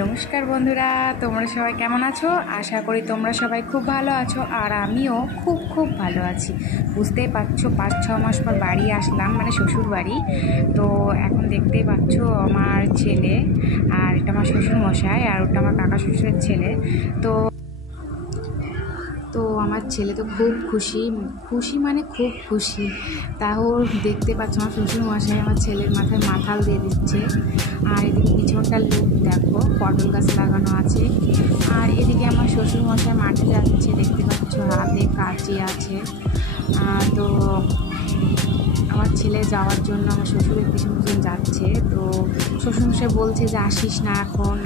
নমস্কার বন্ধুরা, তোমরা সবাই কেমন আছো? আশা করি তোমরা সবাই খুব ভালো আছো, আর আমিও খুব ভালো আছি। বুঝতেই পারছো 5-6 মাস পর বাড়ি আসলাম, মানে শ্বশুর বাড়ি। তো এখন দেখতেই পাচ্ছ আমার ছেলে, আর এটা আমার শ্বশুর মশাই, আর ওটা আমার কাকা শ্বশুরের ছেলে। তো আমার ছেলে তো খুব খুশি মানে খুব খুশি। তাও দেখতে পাচ্ছ আমার শ্বশুর মশাই আমার ছেলের মাথায় মাথাল দিয়ে দিচ্ছে। আর এদিকে পিছনটার লুক দেখো, পটল গাছ লাগানো আছে। আর এদিকে আমার শ্বশুর মশাই মাঠে যাচ্ছে, দেখতে পাচ্ছ হাতে কাঁচি আছে। তো আমার ছেলে যাওয়ার জন্য আমার শ্বশুরের পিছন যাচ্ছে। তো শ্বশুরমশাই বলছে যে আসিস না এখন,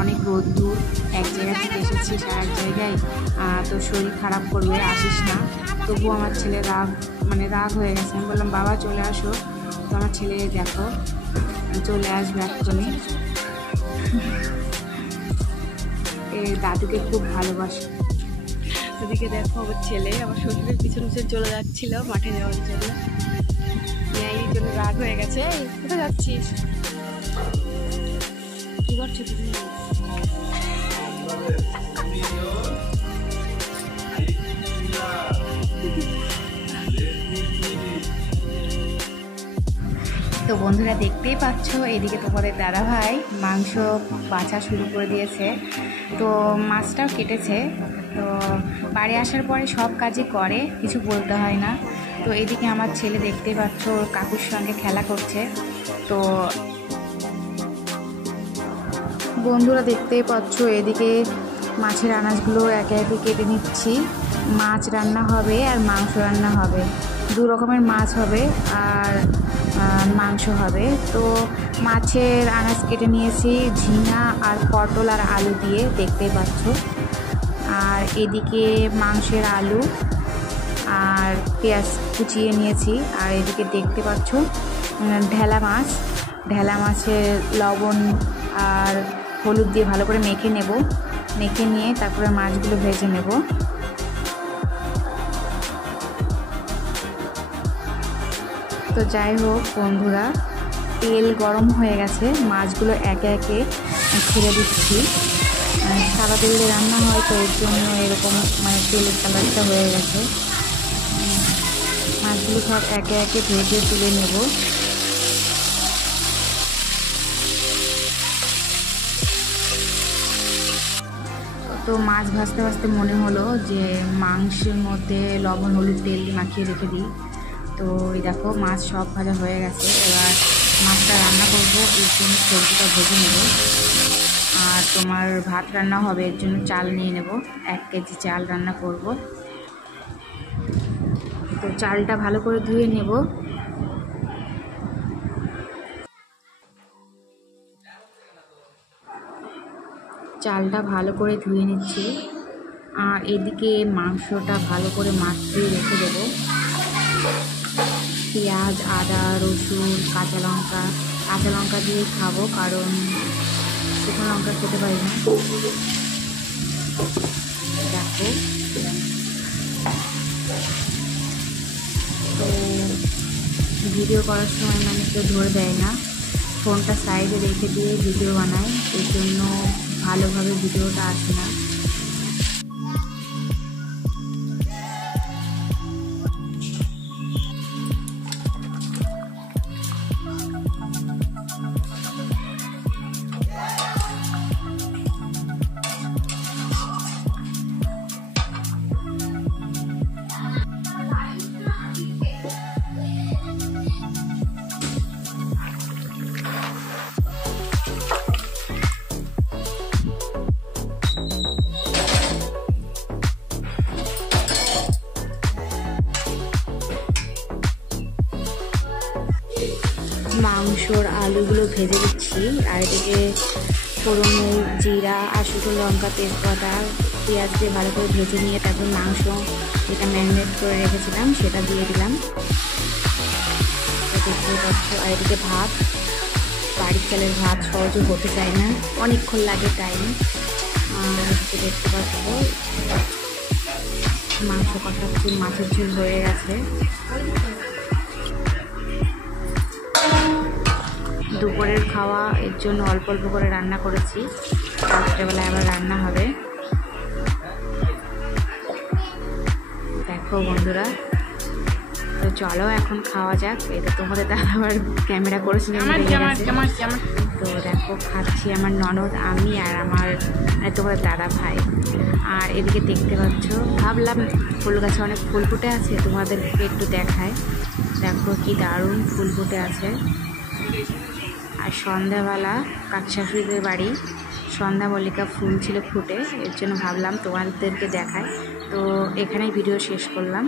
অনেক রোদ্দুর, এক জায়গা থেকে এসেছিস আর এক জায়গায়, তো শরীর খারাপ করবে, আসিস না। তবুও আমার ছেলে রাগ হয়ে গেছে। আমি বললাম বাবা চলে আসো। তো আমার ছেলে দেখো চলে আসবে এক্ষুনি। দাদুকে খুব ভালোবাসে। ওদিকে দেখো আমার ছেলে আমার শ্বশুরের পিছন চলে যাচ্ছিল মাঠে যাওয়ার জন্য। এই জন্য রাগ হয়ে গেছে। কোথায় যাচ্ছিস? কি করছো তুমি? তো বন্ধুরা দেখতেই পাচ্ছ এদিকে তোমাদের দাদা ভাই মাংস বাছা শুরু করে দিয়েছে। তো মাছটাও কেটেছে। তো বাড়ি আসার পরে সব কাজই করে, কিছু বলতে হয় না। তো এদিকে আমার ছেলে দেখতেই পাচ্ছ ওর কাকুর সঙ্গে খেলা করছে। তো বন্ধুরা দেখতেই পাচ্ছ এদিকে মাছের আনাজগুলো একে একে কেটে নিচ্ছি। মাছ রান্না হবে আর মাংস রান্না হবে, 2 রকমের মাছ হবে আর মাংস হবে। তো মাছের আনাজ কেটে নিয়েছি ঝিঙা আর পটল আর আলু দিয়ে, দেখতেই পাচ্ছ। আর এদিকে মাংসের আলু আর পেঁয়াজ কুচিয়ে নিয়েছি। আর এদিকে দেখতে পাচ্ছ ঢেলা মাছের লবণ আর হলুদ দিয়ে ভালো করে মেখে নিয়ে তারপরে মাছগুলো ভেজে নেব। তো যাই হোক বন্ধুরা, তেল গরম হয়ে গেছে, মাছগুলো একে একে ছেড়ে দিচ্ছি। সাদা তেল দিয়ে রান্না হয়, তো এর জন্য এরকম মানে তেলের কালারটা হয়ে গেছে। মাছগুলো সব একে একে ভেজে তুলে নেব। তো মাছ ভাজতে ভাজতে মনে হলো যে মাংসের মধ্যে লবণ হলুদ তেল দিয়ে মাখিয়ে রেখে দিই। তো এই দেখো মাছ সব ভাজা হয়ে গেছে। এবার মাছটা রান্না করবো, এর জন্য সবজিটা ভেজে নেব। আর তোমার ভাত রান্না হবে, এর জন্য চাল নিয়ে নেব, 1 কেজি চাল রান্না করব। তো চালটা ভালো করে ধুয়ে নেব। চালটা ভালো করে ধুয়ে নিচ্ছি। আর এদিকে মাংসটা ভালো করে মাখিয়ে রেখে দেবো। পেঁয়াজ আদা রসুন কাঁচা লঙ্কা দিয়ে খাবো, কারণ শুকনো লঙ্কা খেতে পারি না। দেখো তো ভিডিও করার সময় মানে কেউ ধরে দেয় না, ফোনটা সাইডে রেখে দিয়ে ভিডিও বানাই, এর জন্য ভালোভাবে ভিডিওটা আসে না। মাংসর আলুগুলো ভেজে দিচ্ছি। আর এদিকে ফোড়ন জিরা আর শুকনো লঙ্কা তেজপাতা পেঁয়াজ দিয়ে ভালো করে ভেজে নিয়ে তারপর মাংস যেটা ম্যারিনেট করে রেখেছিলাম সেটা দিয়ে দিলাম। দেখতে পাচ্ছ। আর এদিকে ভাত, বাড়ির চালের ভাত সহজে হতে চায় না, অনেকক্ষণ লাগে টাইম। আর এদিকে দেখতে পাচ্ছ মাংস কষাচ্ছি, মাছের ঝোল হয়ে গেছে। দুপুরের খাওয়া, এর জন্য অল্প অল্প করে রান্না করেছি। রাত্রেবেলায় আবার রান্না হবে। দেখো বন্ধুরা, তো চলো এখন খাওয়া যাক। এটা তোমাদের দাদা আবার ক্যামেরা করেছে, তো দেখো খাচ্ছি আমার ননদ, আমি আর আমার তোমাদের দাদা ভাই। আর এদিকে দেখতে পাচ্ছ, ভাবলাম ফুল গাছে অনেক ফুল ফুটে আছে, তোমাদেরকে একটু দেখায়। দেখো কি দারুণ ফুল ফুটে আছে। আর সন্ধ্যাবেলা কাকি শাশুড়িদের বাড়ি সন্ধ্যা মল্লিকা ফুল ছিল ফুটে, এর জন্য ভাবলাম তোমাদেরকে দেখায়। তো এখানেই ভিডিও শেষ করলাম।